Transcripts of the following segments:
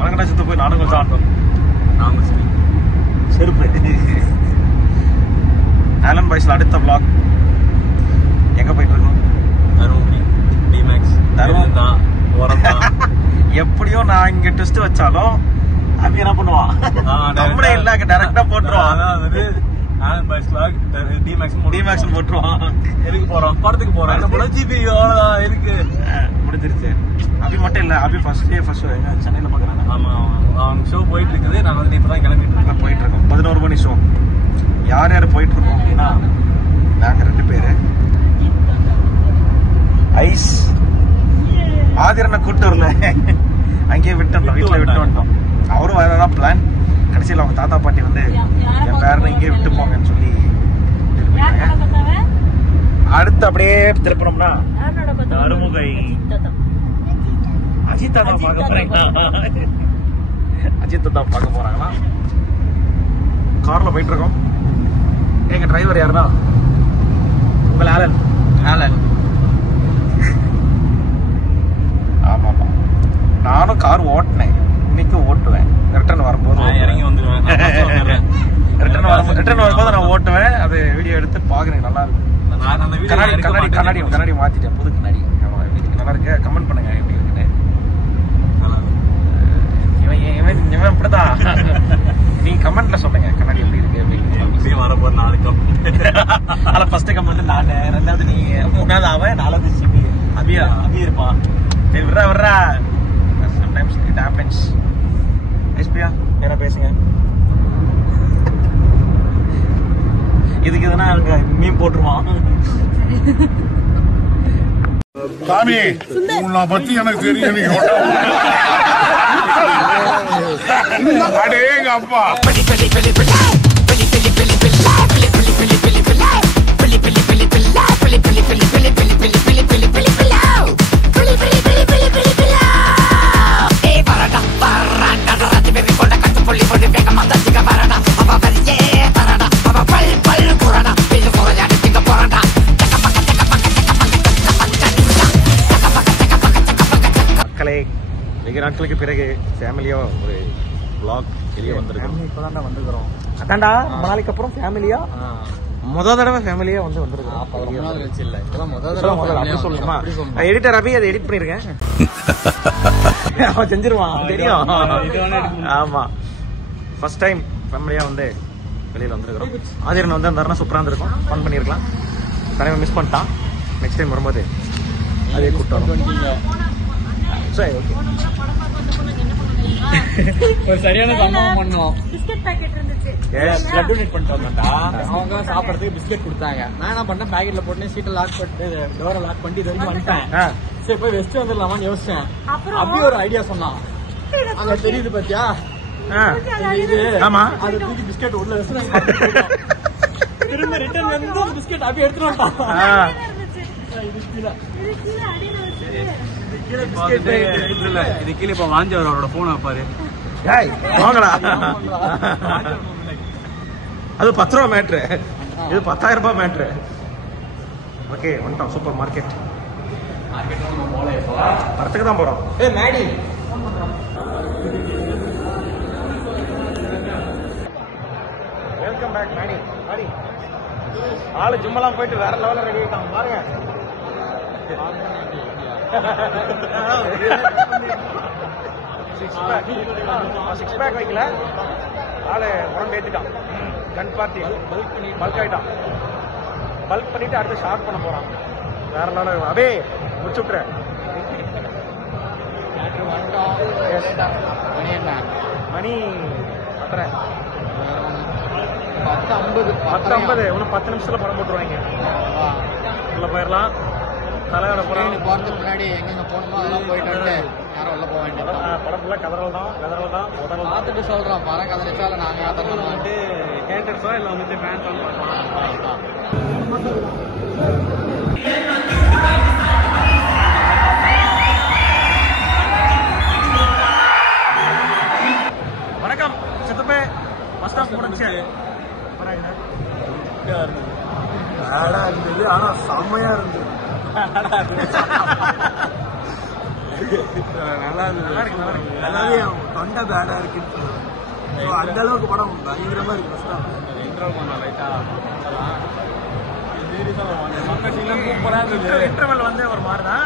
வணக்கடா சித்து போய் நானும் கொஞ்சம் ஆட்டோம். நாம செருப்பு. ஆலன் பாய்ஸ்ல அடுத்த vlog எங்க போயிட்டு இருக்கோம்? தருமபுரி டிமேக்ஸ். தருமபுரி தான் ஓரம்தான். எப்படியோ நான் இங்க டெஸ்ட் வச்சாலும் அப்படி என்ன பண்ணுவான்? நம்மளே இல்ல டைரக்டா போட்டுருவான். அதாவது ஆலன் பாய்ஸ் vlog டிமேக்ஸ் போட்டுருவான். எதுக்கு போறோம்? படத்துக்கு போறோம். என்ன படம்? ஜிபி இருக்கு முடிஞ்சிருச்சு. அபி மட்டும் இல்ல, அபி ஃபர்ஸ்ட் சென்னையில பாக்குறாங்க. ஆமா, அவங்க ஷோ போயிட்டு இருக்குது. நாங்க வந்து இப்பதான் கிளம்பிட்டு இருக்கோம். போயிட்டு இருக்கோம் 11 மணி ஷோ. யார் யார் போயிட்டு இருக்கோம் அப்படின்னா நாங்க 2 பேரு, ஐஸ் ஆதிரனை கூட்டு வரல, அங்கேயே விட்டு வீட்டுல விட்டு வந்துட்டோம். அவரும் வேறதான் பிளான். கடைசியில் அவங்க தாத்தா பாட்டி வந்து என் பேரனை இங்கே விட்டு போங்கன்னு சொல்லி அடுத்து அப்படியே திருப்பணும்னா அருமுகை அஜித் தாத்தா பார்க்க போறாங்க. அஜித் தாத்தா பார்க்க போறாங்களா? கார்ல போயிட்டு இருக்கோம். எங்க டிரைவர் யாருன்னா உங்கள் ஆலன். ஆமாமா, நானும் கார் ஓட்டினேன், இன்னைக்கு ஓட்டுவேன். ரிட்டர்ன் வரும்போது இறங்கி வந்துடுவேன். ரிட்டர்ன் வரும்போது நான் ஓட்டுவேன். அது வீடியோ எடுத்து பாக்குறேன். நல்லா இருக்கு. கண்ணாடி மாத்திட்டேன், புது கண்ணாடி. நல்லா இருக்கு. கமெண்ட் பண்ணுங்க எப்படி இருக்குன்னு. இவன் இப்படிதான். நீ கமெண்ட்ல சொல்லுங்க கண்ணாடி எப்படி இருக்கு அப்படின்னு. வரப்போ 4 கமெண்ட். ஆனா ஃபர்ஸ்ட் கமெண்ட் நானு, 2வது நீ, 3வது அவன், 4வது சிபி அபியா இருப்பான். விட்றா சம்டைம்ஸ் இட் ஹேப்பன்ஸ். எஸ்பியா என்ன பேசுங்க. இதுக்கு எதனா மீன் போட்டுருவான். சாமி உன்னை பத்தி எனக்கு தெரியும். அடேங்க அப்பா. வெகு நாட்களுக்கு பிறகு ஃபேமிலியா ஒரு vlog வெளியே வந்திருக்கோம். இப்பதான்டா வந்துக்கிறோம். அதான்டா ரொம்ப நாளைக்கு அப்புறம் ஃபேமிலியா முதல் தடவை ஃபேமிலியா வந்திருக்கோம். சொல்லுமா எடிட்டர் அபி அதை எடிட் பண்ணிருக்கேன். அவன் செஞ்சிருவான் தெரியும். ஆமா, ஃபர்ஸ்ட் டைம் ஃபேமிலியா வந்து வெளியில வந்திருக்கிறோம். ஆதிரன் வந்து அந்த சூப்பரா இருந்திருக்கும், ஃபன் பண்ணிருக்கலாம். தலைவன் மிஸ் பண்ணிட்டான். நெக்ஸ்ட் டைம் வரும்போது அதே கூட்டம். சரி, ஓகே. ஒரு சரியான சம்பவம் பண்ணோம். பிஸ்கட் பாக்கெட் இருந்துச்சு. பிளட் டொனேட் பண்ணிட்டு வந்தா அவங்க சாப்பிடறதுக்கு பிஸ்கெட் கொடுத்தாங்க. நான் என்ன பண்ணேன், பாக்கெட்ல போட்டு சீட்டை லாக் பண்ணிட்டு டோரை லாக் பண்ணிட்டு இது வரைக்கும் வந்துட்டேன். சரி போய் வெஸ்ட் வந்துடலாமான்னு யோசிச்சேன். அப்படியே ஒரு ஐடியா சொன்னான். அங்க தெரியுது பாத்தியா? ஆமா, அது தூக்கி பிஸ்கெட் உள்ள வச்சு திரும்ப ரிட்டர்ன் வந்து பிஸ்கெட் அப்படியே எடுத்துட்டு வந்துட்டான். இது கீழே இப்ப வாஞ்சவர் அவரோட போன வைப்பாரு. அது 10 ரூபா மேட்ரு, இது 10,000 ரூபாய் மேட்ரு. ஓகே, வந்துட்டோம் சூப்பர் மார்க்கெட். படத்துக்கு தான் போறோம். Maddy welcome back Maddy. ஆளு ஜிம்மெல்லாம் போயிட்டு வேற லெவலில் ரெடி ஆகிட்டாங்க பாருங்க. சிக்ஸ் பேக் வைக்கல, ஆளு உடம்பு ஏற்றிட்டான். கன் பார்ட்டி பல்க் ஆகிட்டான். பல்க் பண்ணிட்டு அடுத்து ஷார்ட் பண்ண போறான். வேற லெவலில் அவே முடிச்சு விட்டுறேன். மணி 10:50. இன்னும் 10 நிமிஷத்துல படம் போட்டுருவாங்க. உள்ள போயிடலாம். தலையோட போறதுக்கு முன்னாடி எங்க போகணுமோ அதெல்லாம் போயிட்டு யாரும் உள்ள போக வேண்டியது. படம் ஃபுல்லா கதறல் தான் பார்த்துட்டு சொல்றோம். படம் கதறிச்சால நாங்க வந்துட்டு கேட்டர்ஸா இல்ல வந்துட்டு ஃபேன்ஸ் பார்க்கலாம். வணக்கம் சித்தப்பே. ஃபர்ஸ்ட் ஆஃப் முடிஞ்சு இருந்தது. ஆனா செம்மையா இருந்தது. நல்லா இருந்தது. எல்லாரும் தொண்டை பேடா இருக்குன்னு சொல்லுவாங்க. அந்த அளவுக்கு படம் பயங்கரமா இருக்கு. இன்டர்வல் வந்து ஒரு மாதிரி தான்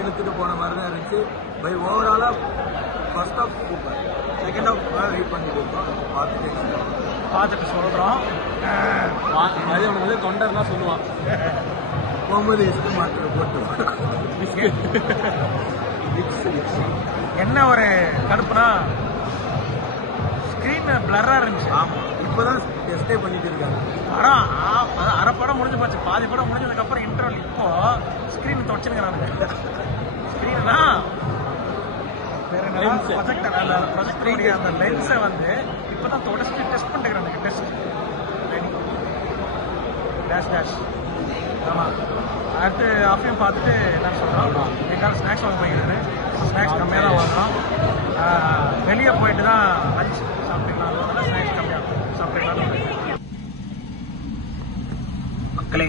எடுத்துட்டு போன மாதிரி தான் இருந்துச்சு. பை ஓவராலா first half super, second half wait பண்ணிட்டு இருக்கோம். பார்த்துட்டு சொல்றோம். அது அவனுக்கு வந்து தொண்டர் தான் சொல்லுவான். போகும்போது இஷ்டம் மாத்திரை போட்டு என்ன ஒரு கடுப்புனா ஸ்கிரீன் பிளரா இருந்துச்சு. ஆமா, இப்பதான் டெஸ்டே பண்ணிட்டு இருக்காங்க. படம் அரை படம் முடிஞ்சு போச்சு. பாதி படம் முடிஞ்சதுக்கு அப்புறம் இன்டர்வல் இப்போ ஸ்கிரீன் தொடச்சுங்கிறானுங்க. ஸ்கிரீன்னா ப்ரொஜெக்டர் அந்த லென்ஸை வந்து இப்பதான் தொடச்சு டெஸ்ட் பண்ணிக்கிறானுங்க. Test dash dash. ஆமா, அடுத்து ஆஃபையும் பார்த்துட்டு என்ன சொல்றோம், எங்காவது ஸ்நாக்ஸ் வாங்க போய்க்கிறது. ஸ்நாக்ஸ் கம்மியாக தான் வாங்குறோம். வெளியே போயிட்டு தான் லஞ்ச் சாப்பிட்டுக்கலாம். ஸ்நாக்ஸ் கம்மியாக சாப்பிட்டுக்கலாம். மக்களே,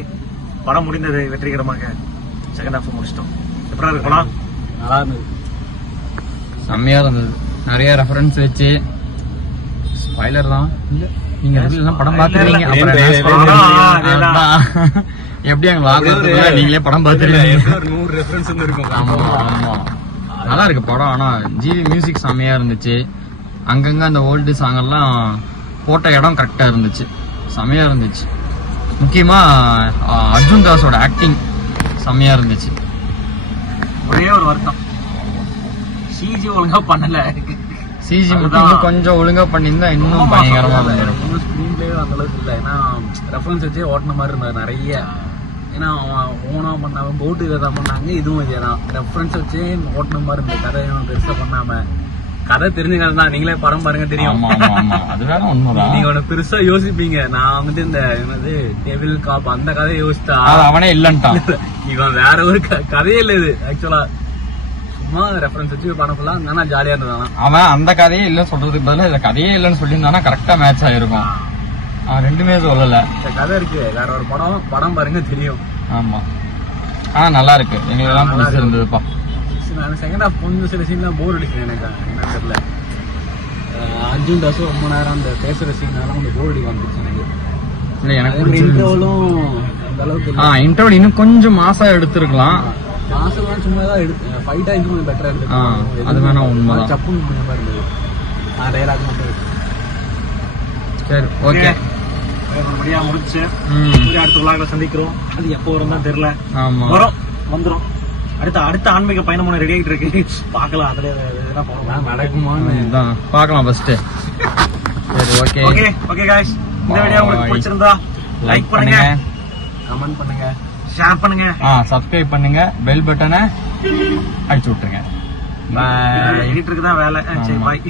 படம் முடிந்தது வெற்றிகரமாக. செகண்ட் ஹாஃப் முடிச்சிட்டோம். எப்படா இருக்கு படம்? நல்லா இருந்தது, செம்மையா இருந்தது. நிறைய ரெஃபரன்ஸ் வச்சு ஸ்பாய்லர் தான். நீங்க படம் பாத்துருக்கீங்க, எப்படி நீங்களே படம் பாத்துருக்கீங்க. 100 ரெஃபரன்ஸ் இருக்கும். ஆமா ஆமா, நல்லா இருக்கு படம். ஆனா ஜிவி மியூசிக் செம்மையா இருந்துச்சு. அங்கங்க அந்த ஓல்டு சாங் எல்லாம் போட்ட இடம் கரெக்டா இருந்துச்சு, செம்மையா இருந்துச்சு. முக்கியமா அர்ஜுன் தாஸோட ஆக்டிங் செம்மையா இருந்துச்சு. ஒரே ஒரு வருத்தம், சிஜி ஒழுங்கா பண்ணல. சிஜி மட்டும் கொஞ்சம் ஒழுங்கா பண்ணியிருந்தா இன்னும் பயங்கரமா இருந்திருக்கும். ஸ்கிரீன் பிளே அந்த அளவுக்கு இல்லை. ஏன்னா ரெஃபரன்ஸ் வச்சே ஓட்டின மாதிரி இருந்தது நிறைய. ஏன்னா அவன் ஓனா பண்ணாம போட்டு இதை தான் பண்ணாங்க, இதுவும் இதே தான் ரெஃபரன்ஸ் வச்சே ஓட்டின மாதிரி இருந்தது. கதை பெருசா பண்ணாம, கதை தெரிஞ்சுக்கிறது தான். நீங்களே படம் பாருங்க தெரியும். அது வேற உண்மைதான். நீங்க ஒண்ணு பெருசா யோசிப்பீங்க. நான் வந்துட்டு இந்த என்னது டேபிள் காப் அந்த கதையை யோசிச்சா அவனே இல்லன்ட்டான். இவன் வேற ஒரு கதையே இல்லை. இது ஆக்சுவலா சும்மா ரெஃபரன்ஸ் வச்சு படம் ஃபுல்லா நல்லா ஜாலியா இருந்தது. அவன் அந்த கதையே இல்லன்னு சொல்றதுக்கு பதிலா இந்த கதையே இல்லன்னு சொல்லியிருந்தானா கரெக்டா மேட்ச் ஆயிருக்கும். அவன் ரெண்டுமே சொல்லல. இந்த கதை இருக்கு, வேற ஒரு படம் பாருங்க தெரியும். ஆமா, ஆனா நல்லா இருக்கு. எங்களுக்கு எல்லாம் பிடிச்சிருந்ததுப்பா. செகண்ட் ஹாஃப் கொஞ்சம் சில சீன்லாம் போர் அடிச்சு எனக்கு என்ன தெரியல. அர்ஜுன் தாஸும் ரொம்ப நேரம் அந்த பேசுற சீனால கொஞ்சம் போர் அடிக்க வந்துச்சு எனக்கு. இல்ல எனக்கு இன்டர்வலும் அந்த அளவுக்கு இன்டர்வல் இன்னும் கொஞ்சம் மாசா எடுத்திருக்கலாம். மாசம் சும்மா தான் ஃபைட்டா இன்னும் கொஞ்சம் பெட்டரா எடுத்து. அது வேணா உண்மைதான். சப்புன்னு கொஞ்சம் மாதிரி இருந்தது. டைலாக் மட்டும். சரி, ஓகே, முடியா முடிச்சு அடுத்த விழாக்களை சந்திக்கிறோம். அது எப்போ வரும் தான் தெரியல. ஆமா, வரும், வந்துரும். அடுத்த ஆன்மீக பயணம் ஒன்று ரெடி ஆகிட்டு இருக்கு. பார்க்கலாம், அதுல நடக்குமான்னு பார்க்கலாம் ஃபர்ஸ்ட். சரி, ஓகே ஓகே ஓகே गाइस, இந்த வீடியோ உங்களுக்கு பிடிச்சிருந்தா லைக் பண்ணுங்க, கமெண்ட் பண்ணுங்க, ஷேர் பண்ணுங்க, சப்ஸ்கிரைப் பண்ணுங்க, பெல் பட்டனை அடிச்சு விட்டுருங்க. எடிட்டருக்கு தான் வேலை. சரி, பாய்.